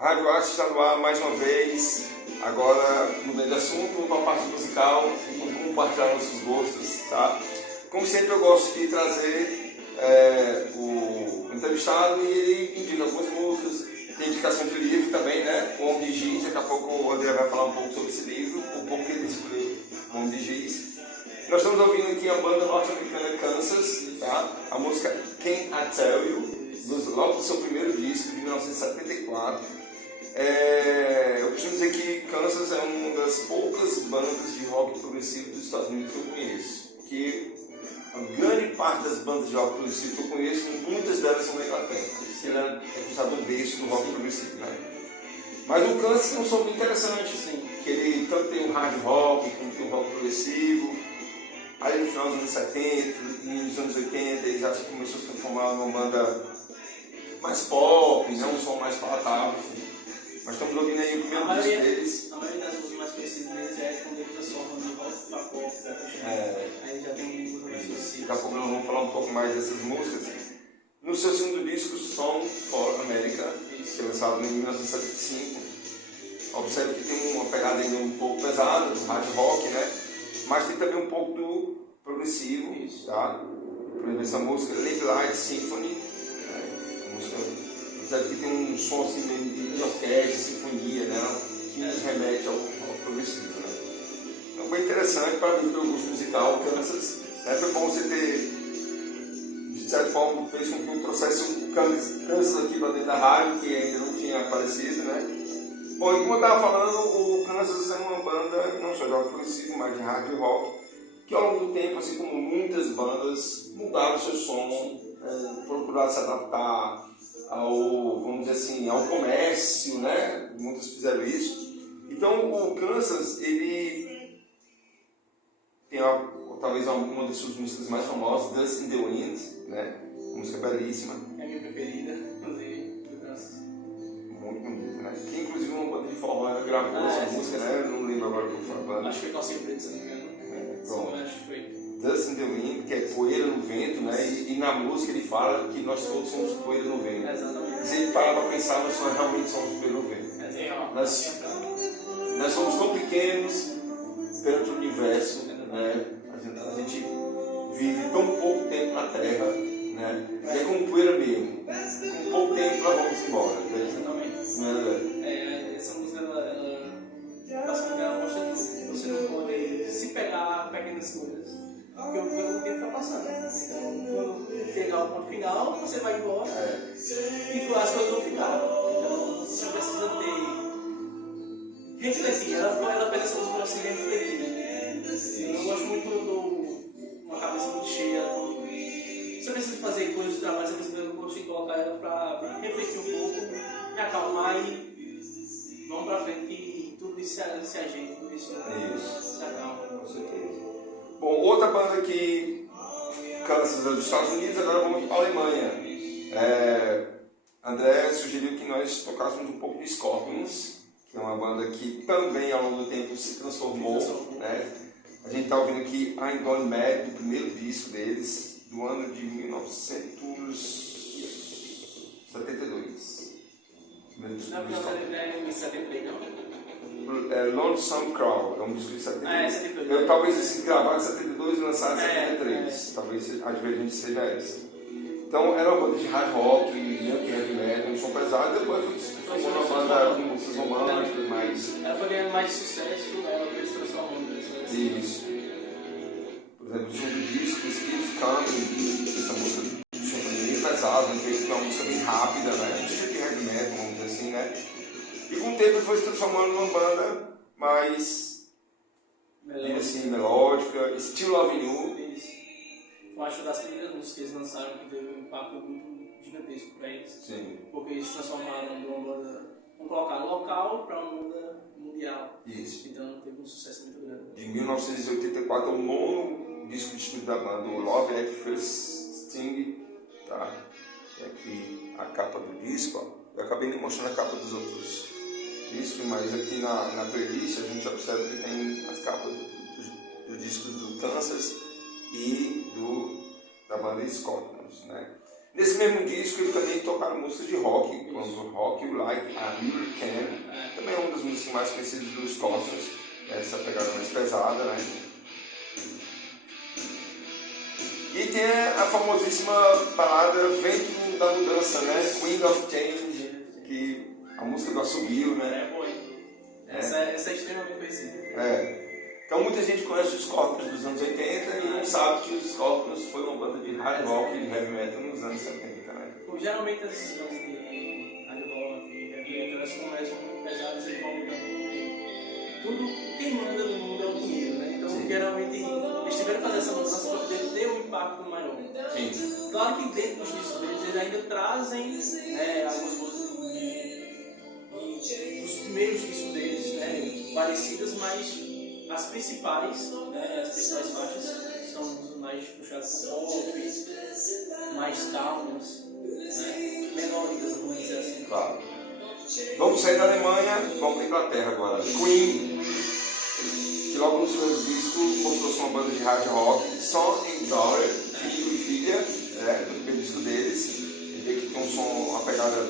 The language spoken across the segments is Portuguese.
A Rádio Oasis está no ar mais uma vez, agora mudando de assunto para a parte musical, vamos compartilhar nossos gostos, tá? Como sempre eu gosto de trazer o entrevistado e ele indica algumas músicas, tem indicação de livro também, né? O Homem de Giz, daqui a pouco o André vai falar um pouco sobre esse livro, o porquê ele escolheu O Homem de Giz. Nós estamos ouvindo aqui a banda norte-americana Kansas, tá? A música Can I Tell You, logo do seu primeiro disco, de 1974. Eu costumo dizer que Kansas é uma das poucas bandas de rock progressivo dos Estados Unidos que eu conheço. Que a grande parte das bandas de rock progressivo que eu conheço, muitas delas são da Inglaterra. Ele é considerado o berço do rock progressivo, né? Mas o Kansas é um som bem interessante, assim, que ele tanto tem o hard rock, como tem o rock progressivo. Aí no final dos anos 70, nos anos 80, ele já começou a se transformar numa banda mais pop, né? Um som mais palatável, enfim. Mas estamos ouvindo aí o primeiro disco deles. A maioria das músicas mais conhecidas deles é quando ele transforma de volta para pop, aí já tem um mais conhecido. Daqui a pouco nós vamos falar um pouco mais dessas músicas. No seu segundo disco, Song for America, que é lançado em 1975, observe que tem uma pegada ainda um pouco pesada, do hard rock, né? Mas tem também um pouco do progressivo, tá? Por exemplo, essa música Lady Light Symphony, né? A música, observe que tem um som assim meio de orquestra, sinfonia, né? Que nos remete ao progressivo, né? Então, bem interessante, para mim, pelo gosto musical, Kansas, né? Foi bom você ter, de certa forma, fez com que eu trouxesse o Kansas aqui para dentro da rádio, que ainda não tinha aparecido, né? Bom, e como eu estava falando, o Kansas é uma banda, não só de rock progressivo, mas de hard rock, que ao longo do tempo, assim como muitas bandas, mudaram o seu som, procuraram se adaptar ao, vamos dizer assim, ao comércio, né? Muitos fizeram isso. Então o Kansas, ele tem talvez uma das suas músicas mais famosas, Dust in the Wind, né? Uma música belíssima. É a minha preferida, inclusive, do Kansas. Muito bonita, né? Que inclusive uma banda de forró gravou essa música, né? Eu não lembro agora qual foi a banda. Acho que foi Calcinha Preta, se não me engano. Pronto. Acho que foi. Dust in the Wind, que é poeira no vento, né? E na música ele fala que nós todos somos poeira no vento. Exatamente. Se ele parar para pensar, nós realmente somos poeira no vento. Nós somos tão pequenos perante o universo, né? A gente vive tão pouco tempo na Terra, né? E é como poeira mesmo. Com pouco tempo nós vamos embora. Né? Exatamente. Essa música, ela mostra tudo. Você não pode se pegar a pequenas coisas, porque o tempo está passando. Então, quando chegar ao ponto final, você vai embora e as coisas vão ficar. Então, você precisa refletir. Ela apenas usa para se refletir. Eu gosto muito quando eu estou com a cabeça muito cheia. Você precisa fazer coisas de trabalho, você precisa colocar ela para refletir um pouco, me acalmar e vamos para frente, que tudo isso se ajeita, tudo isso se acalma. Com certeza. Bom, outra banda que Kansas é dos Estados Unidos, agora vamos para a Alemanha. André sugeriu que nós tocássemos um pouco de Scorpions, que é uma banda que também ao longo do tempo se transformou, né? A gente está ouvindo aqui I'm Gone Mad, do primeiro disco deles, do ano de 1972. Não, é em 73, não? Lonesome Crow, é um disco de 72. 72. Eu talvez esse gravado em 72 e lançado em 73. Talvez a divergência seja essa. Então era uma banda de hard rock, meio que heavy metal, um som pesado, e depois foi uma banda com músicas românticas, mais. Ela foi ganhando mais sucesso, ela foi se transformando nessa. Isso. Por exemplo, o som do disco, Spirit Coming, essa música do som também meio pesado, que é uma música bem rápida, né? Um tipo de heavy metal, vamos dizer assim, né? E com o tempo ele foi se transformando numa banda mais assim, melódica, estilo Avenue. Eu acho das primeiras músicas que eles lançaram que teve um impacto muito gigantesco para eles. Sim. Porque eles se transformaram de uma banda, vamos colocar, local para uma banda mundial. Isso. Então teve um sucesso muito grande. De 1984 é o nono disco de estúdio da banda, o Love at First Sting, tá? E aqui a capa do disco, ó. Eu acabei nem mostrando a capa dos outros discos, mas aqui na playlist a gente observa que tem as capas dos discos do Kansas e da banda Scorpions, né? Nesse mesmo disco ele também tocaram músicas de rock, como Rock You Like a Hurricane, também é uma das músicas mais conhecidas dos Scorpions, essa pegada mais pesada, né? E tem a famosíssima balada Vento da Mudança, né? Wind of Change, que a música do assobio, né? É boa. Essa é extremamente conhecida. Então muita gente conhece os Scorpions dos anos 80 e não sabe que os Scorpions foi uma banda de hard rock e heavy metal nos anos 70, né? Geralmente essas bandas de hard rock e heavy metal, elas começam muito pesadas e vão mudando com o tempo. Tudo, quem manda no mundo é o dinheiro, né? Então geralmente eles tiveram que fazer essa mudança para poder ter um impacto maior. Sim. Claro que dentro dos discos deles eles ainda trazem algumas músicas dos primeiros discos deles, né? Parecidas, mas as principais faixas são mais puxadas para pop, mais calmas, né? Melódicas, vamos dizer assim. Claro. Vamos sair da Alemanha, vamos para a Inglaterra agora. Queen, que logo no seu disco mostrou-se uma banda de hard rock, Son and Daughter, filho e filha, no primeiro disco deles. Ele vê que tem um som, uma pegada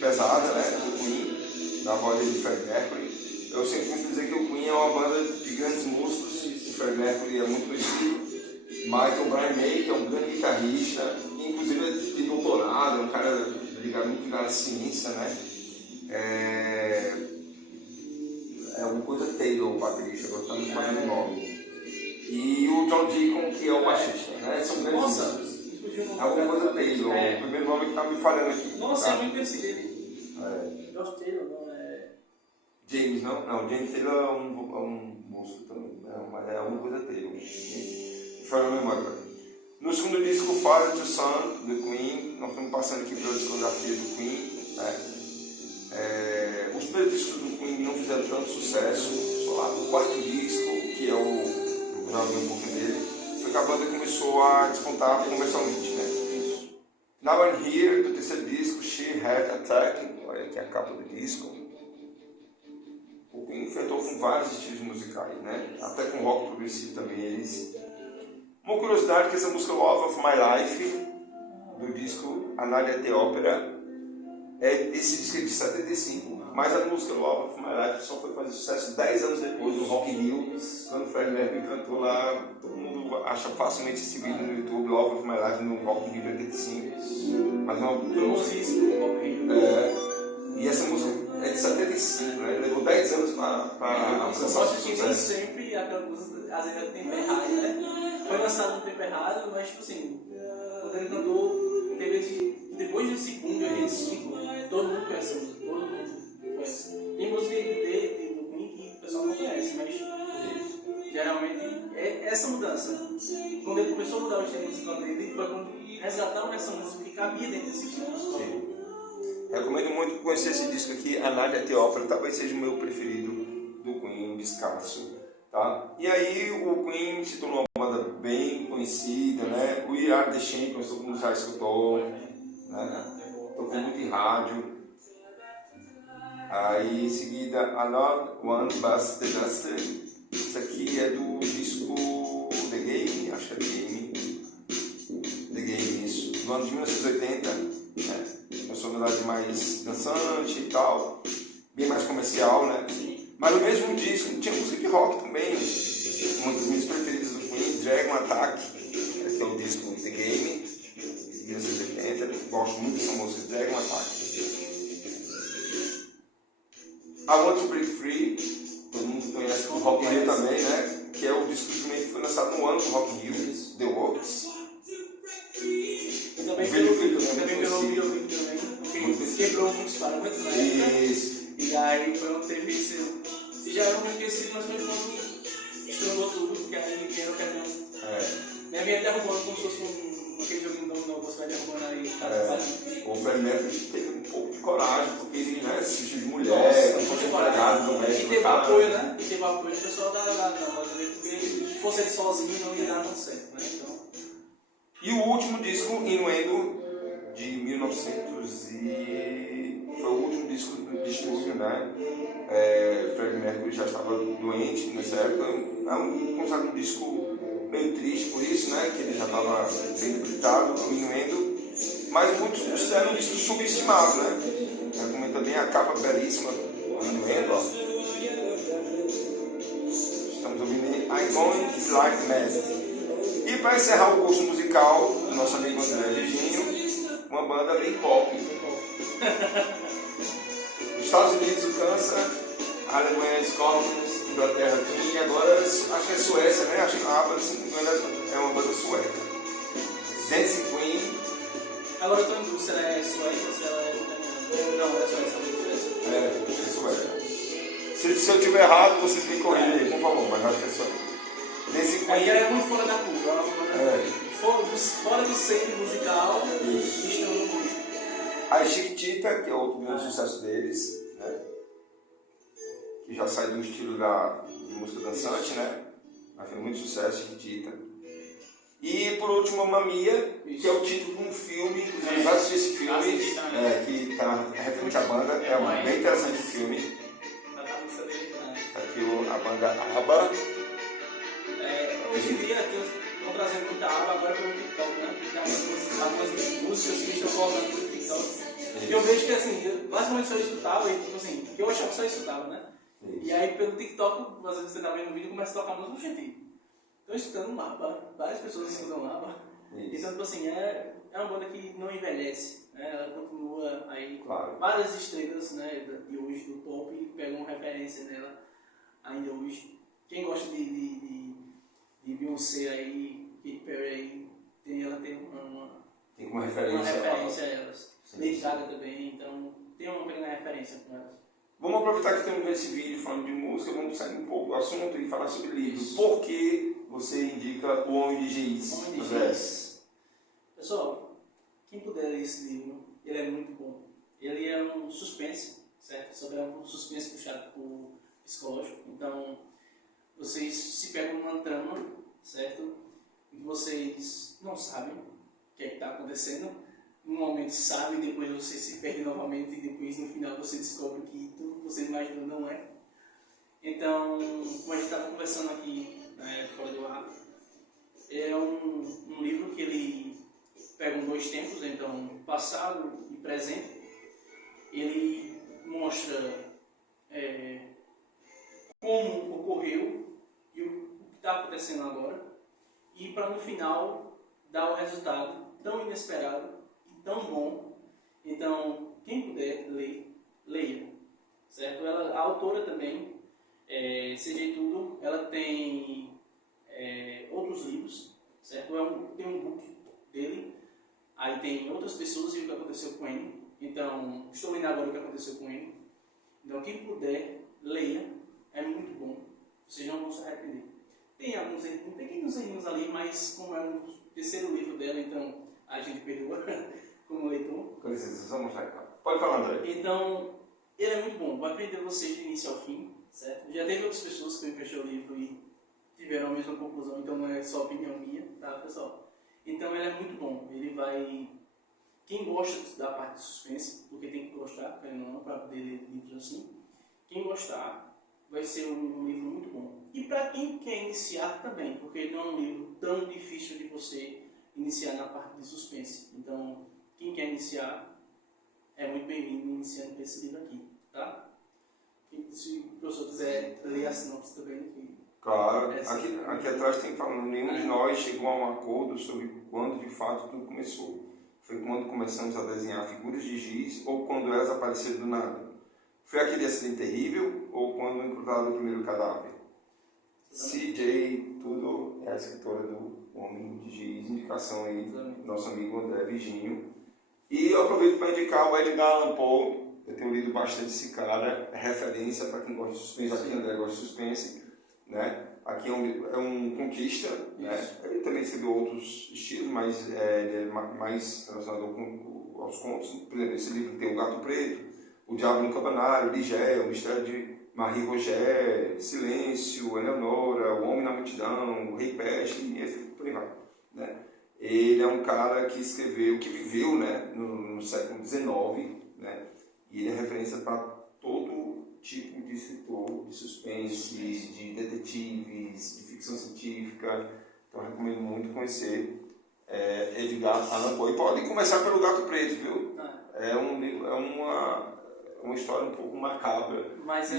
pesada, né, do Queen, da voz de Freddie Mercury. Eu sempre costumo dizer que o Queen é uma banda de grandes músicos, o Freddie Mercury é muito conhecido. Michael Brian May, que é um grande guitarrista, que inclusive tem doutorado, é um cara muito ligado à ciência, né? É alguma coisa Taylor, o baterista, agora está me falando o nome. E o John Deacon, que é o baixista, né? São grandes músicos. É alguma coisa Taylor, o primeiro nome que está me falando aqui. Nossa, tá? é muito conhecido ele. Josh Taylor, não é? James, não? Não, James Taylor é um músico também, mas é alguma coisa Taylor. Foi a memória agora. No segundo disco, Father to Son, do Queen, nós estamos passando aqui pela discografia do Queen, né? Os primeiros discos do Queen não fizeram tanto sucesso, só lá no quarto disco, que é o já vi um pouco dele, foi que a banda começou a despontar comercialmente, né? Now I'm Here, do terceiro disco, She Had Attack, olha aqui a capa do disco. O Queen enfrentou com vários estilos musicais, né? Até com rock progressivo também eles. Uma curiosidade é que essa música Love of My Life, do disco Analia the Opera, esse disco é de 75, mas a música Love of My Life só foi fazer sucesso 10 anos depois do Rock in Rio, quando o Freddie Mercury cantou lá. Todo mundo acha facilmente esse vídeo no YouTube, Love of My Life, no Rock in Rio de 85. Mas não, famosíssimo Rock in Rio. E essa música é de 75, né? Levou 10 anos para alcançar o sucesso. Nem sempre aquela música, às vezes é o tempo errado, né? Foi lançado no tempo errado, mas tipo assim, quando ele cantou, depois do segundo e 5, todo mundo conhece a música, todo mundo conhece. Tem música dele, do Queen, que o pessoal não conhece, mas geralmente é essa mudança. Quando ele começou a mudar o estilo musical dele, foi quando resgataram essa música que cabia dentro desse estilo musical. Recomendo muito conhecer esse disco aqui, Analia the Opera, talvez seja o meu preferido do Queen, descasso. Tá? E aí o Queen se tornou uma banda bem conhecida, né? O We Are The Champions, todo mundo já escutou, né? Tocou muito em rádio. Aí em seguida, Another One Bites the Dust. Isso aqui é do disco The Game, acho que é The Game. The Game, isso, do ano de 1980, né? Uma sonoridade mais dançante e tal, bem mais comercial, né? Mas no mesmo disco tinha música de rock também. Uma das minhas preferidas do Queen, Dragon Attack, que é o disco The Game, de 1980. Gosto muito dessa música, Dragon Attack. I Want to Break Free, todo mundo conhece o Rock in Rio também, né? Que é o disco que foi lançado no ano do Rock in Rio, The Works. Também pelo videoclipe também, porque quebrou muitos parâmetros na época. E aí foi um teve esse. Já era um reconhecido, mas foi quando estrangou tudo, porque aí ninguém era o perdão. Minha vinha derrubando como se fosse aquele joguinho não você vai derrubando aí. O Freddie Mercury teve um pouco de coragem, porque ele não é assistir de mulher, não fosse empregado doméstico. E teve apoio, né? E teve apoio do pessoal da banda, porque se fosse ele sozinho não ia dar tão certo, né? Então. E o último disco, Innuendo, de 1900 foi o último disco de estúdio, né? Freddie Mercury já estava doente nessa época. É um disco meio triste por isso, né? Que ele já estava bem debilitado. O Innuendo mas muitos consideram isso subestimado, né? Recomendo também a capa belíssima do Endo, ó. Estamos ouvindo I'm Going Like Mad. E para encerrar o curso musical, nosso amigo André Virginho, uma banda bem pop. Estados Unidos, o Kansas, Alemanha, Scotland, Inglaterra, Queen, e agora acho que é Suécia, né? Acho que a ABBA, se não me engano, é uma banda sueca. Dancing Queen. Agora eu tô em dúvida se ela é sueca ou se ela é italiana. Não, ela é sueca. É sueca. Se eu estiver errado, vocês me corrigem aí, por favor, mas acho que é sueca. Dancing Queen. Ela é muito fora da curva, fora do centro musical e estão no mundo. A Chiquitita, que é outro grande sucesso deles, né? Que já sai do estilo de música dançante, né? Mas fez muito sucesso, Chiquitita. E por último, Mamia, que é o título de um filme, inclusive vai assistir esse filme, que está referente à banda, é bem interessante o filme. Aqui a banda ABBA. Hoje em dia estão trazendo muita ABBA agora pelo TikTok, né? Tem algumas músicas que estão colocando no TikTok. E eu vejo que assim, basicamente só escutava, e tipo assim, que eu achava que só escutava, né? E aí pelo TikTok, às vezes você tá vendo um vídeo e começa a tocar música, gente, estão escutando ABBA, várias pessoas escutam ABBA. Então, tipo assim, é uma banda que não envelhece, né? Ela continua aí, claro. Várias estrelas, né, de hoje do pop pegam referência nela ainda hoje. Quem gosta de Beyoncé aí, Katy Perry aí, ela tem uma referência a elas. Lady Gaga também, então tem uma pequena referência com elas. Vamos aproveitar que estamos nesse vídeo falando de música, vamos sair um pouco do assunto e falar sobre livro. Por que você indica O Homem de Giz? O Homem de Giz. Pessoal, quem puder ler esse livro, ele é muito bom. Ele é um suspense, certo? Sobre um suspense puxado por psicológico. Então, vocês se pegam numa trama, certo? E vocês não sabem o que é que está acontecendo. Num momento sabe, depois você se perde novamente e depois no final você descobre que tudo que você imaginou não é. Então, como a gente estava conversando aqui fora do ar, é um livro que ele pega dois tempos, então passado e presente. Ele mostra como ocorreu e o que está acontecendo agora, e para no final dar o resultado tão inesperado tão bom. Então, quem puder ler, leia, certo? A autora também, CJ Tudor, ela tem outros livros, certo? Tem um book dele, aí tem outras pessoas e o que aconteceu com ele. Então, estou lendo agora o que aconteceu com ele. Então, quem puder, leia, é muito bom, vocês não vão se arrepender. Tem alguns pequenos errinhos ali, mas como é o terceiro livro dela, então a gente perdoa como leitor. Com licença, só mostrar aqui. Pode falar, André. Então, ele é muito bom, vai prender você de início ao fim, certo? Já teve outras pessoas que eu emprestei o livro e tiveram a mesma conclusão, então não é só opinião minha, tá, pessoal? Então, ele é muito bom, ele vai... Quem gosta da parte de suspense, porque tem que gostar, não, para poder ler livros assim, quem gostar, vai ser um livro muito bom. E para quem quer iniciar também, porque ele não é um livro tão difícil de você iniciar na parte de suspense. Então, quem quer iniciar, é muito bem-vindo iniciando com esse livro aqui, tá? E se o professor quiser ler a sinopse também. Claro, aqui atrás tem falando, nenhum de nós chegou a um acordo sobre quando de fato tudo começou. Foi quando começamos a desenhar figuras de giz ou quando elas apareceram do nada. Foi aquele acidente terrível ou quando encontraram o primeiro cadáver? CJ Tudor é a escritora do Homem de Giz, indicação aí do nosso amigo André Virginho. E eu aproveito para indicar o Edgar Allan Poe. Eu tenho lido bastante esse cara, é referência para quem gosta de suspense. Aqui André gosta de suspense, né? Aqui é um conquista, né? Ele também escreveu outros estilos, mas ele é mais relacionado aos contos. Por exemplo, esse livro tem O Gato Preto, O Diabo no Cabanário, Ligé, O Mistério de Marie Roger, Silêncio, Eleonora, O Homem na Multidão, O Rei Peste, e por aí vai, né? Ele é um cara que escreveu, que viveu, né, no século XIX, né? E ele é referência para todo tipo de escritor, de suspense, de detetives, de ficção científica. Então eu recomendo muito conhecer Edgar Allan Poe. E pode começar pelo Gato Preto, viu? Ah, Uma história um pouco macabra, mas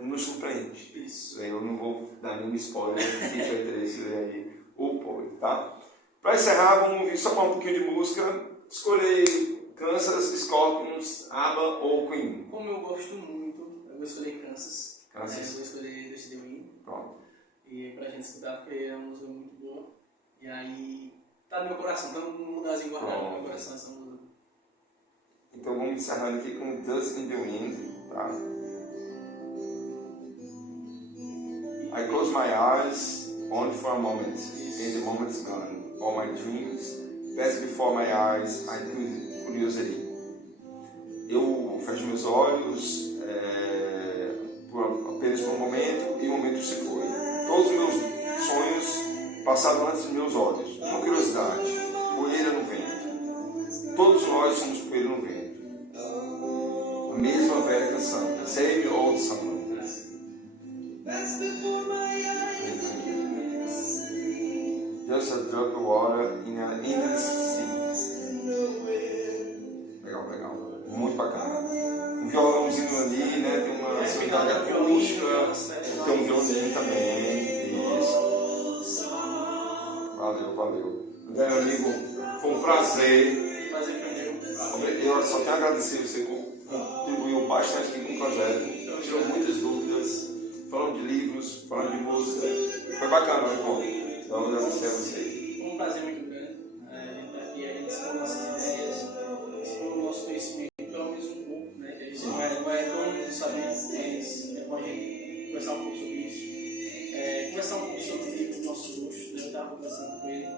nos surpreende. Isso. Eu não vou dar nenhum spoiler, quem tiver interesse ler aí o Poe, tá? Para encerrar, vamos ouvir só um pouquinho de música. Escolhi Kansas, Scorpions, ABBA ou Queen. Como eu gosto muito, eu vou escolher Kansas. Kansas. Eu vou escolher Dust the Wind. Pronto. E pra gente escutar, porque é uma música muito boa. E aí, tá no meu coração, tá num lugarzinho guardado no meu coração essa música. Então vamos encerrando aqui com Dust in the Wind, tá? I close my eyes only for a moment, and the moment's gone. All my dreams pass before my eyes, I curiosity. Eu fecho meus olhos apenas por um momento e o momento se foi. Todos os meus sonhos passaram antes dos meus olhos. Uma curiosidade, poeira no vento. Todos nós somos poeira no vento. A mesma velha canção, Same Old Song. Just a drop of water in an endless sea. Legal, legal. Muito bacana. Um violãozinho ali, né? Tem uma sonoridade acústica. Tem um violãozinho também. Isso. Valeu, valeu. Meu amigo, foi um prazer. Prazer foi meu. Eu só tenho a agradecer, você contribuiu bastante aqui com o projeto, tirou muitas dúvidas, falando de livros, falando de música. Foi bacana o encontro. Então, eu agradecer a você. Foi um prazer muito grande. A gente está aqui, a gente expõe nossas ideias, expõe o nosso conhecimento, pelo menos um pouco, né? Que a gente não é dono do saber, mas é bom a gente conversar um pouco sobre isso. Conversar um pouco sobre o livro dos nossos gostos, né? Eu estava conversando com ele.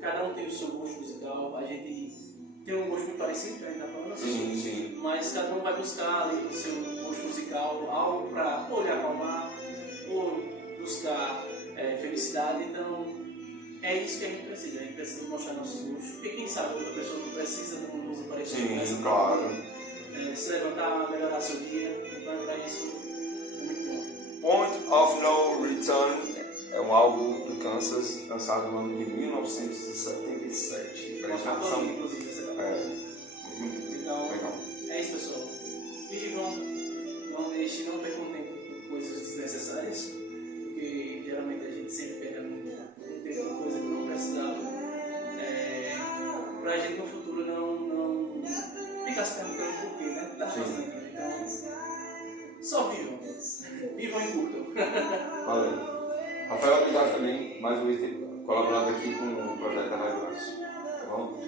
Cada um tem o seu gosto musical, a gente tem um gosto muito parecido, que a gente está falando assim. Sim. Mas cada um vai buscar ali no seu gosto musical algo para olhar para o mar, ou buscar felicidade. Então é isso que a gente precisa mostrar nossos gostos, porque quem sabe outra pessoa não precisa de uma música parecida com essa. Sim, claro. Se levantar, melhorar seu dia, então para isso é muito bom. Point of No Return é um álbum do Kansas, lançado no ano de 1977. Uma capa linda, inclusive, essa capa. Muito bonito. Então, Legal. é isso, pessoal. Vivam, não deixem, não percam tempo com coisas desnecessárias, porque geralmente a gente sempre pega um tempo com coisa que não precisava. Pra gente no futuro não ficar se perguntando por quê, né? Tá fazendo aquilo. Então, só vivam. Vivam e curtam. Valeu. Rafael, obrigado também, mais uma vez, ter colaborado aqui com o projeto da Rádio Arte. Tá bom?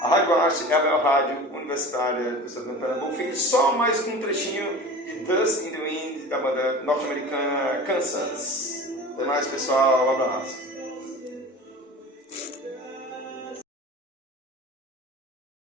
A Rádio Arte é a maior rádio universitária do estado de Pernambuco. Fique só mais com um trechinho de Dust in the Wind, da banda norte-americana Kansas. Até mais, pessoal. Um abraço.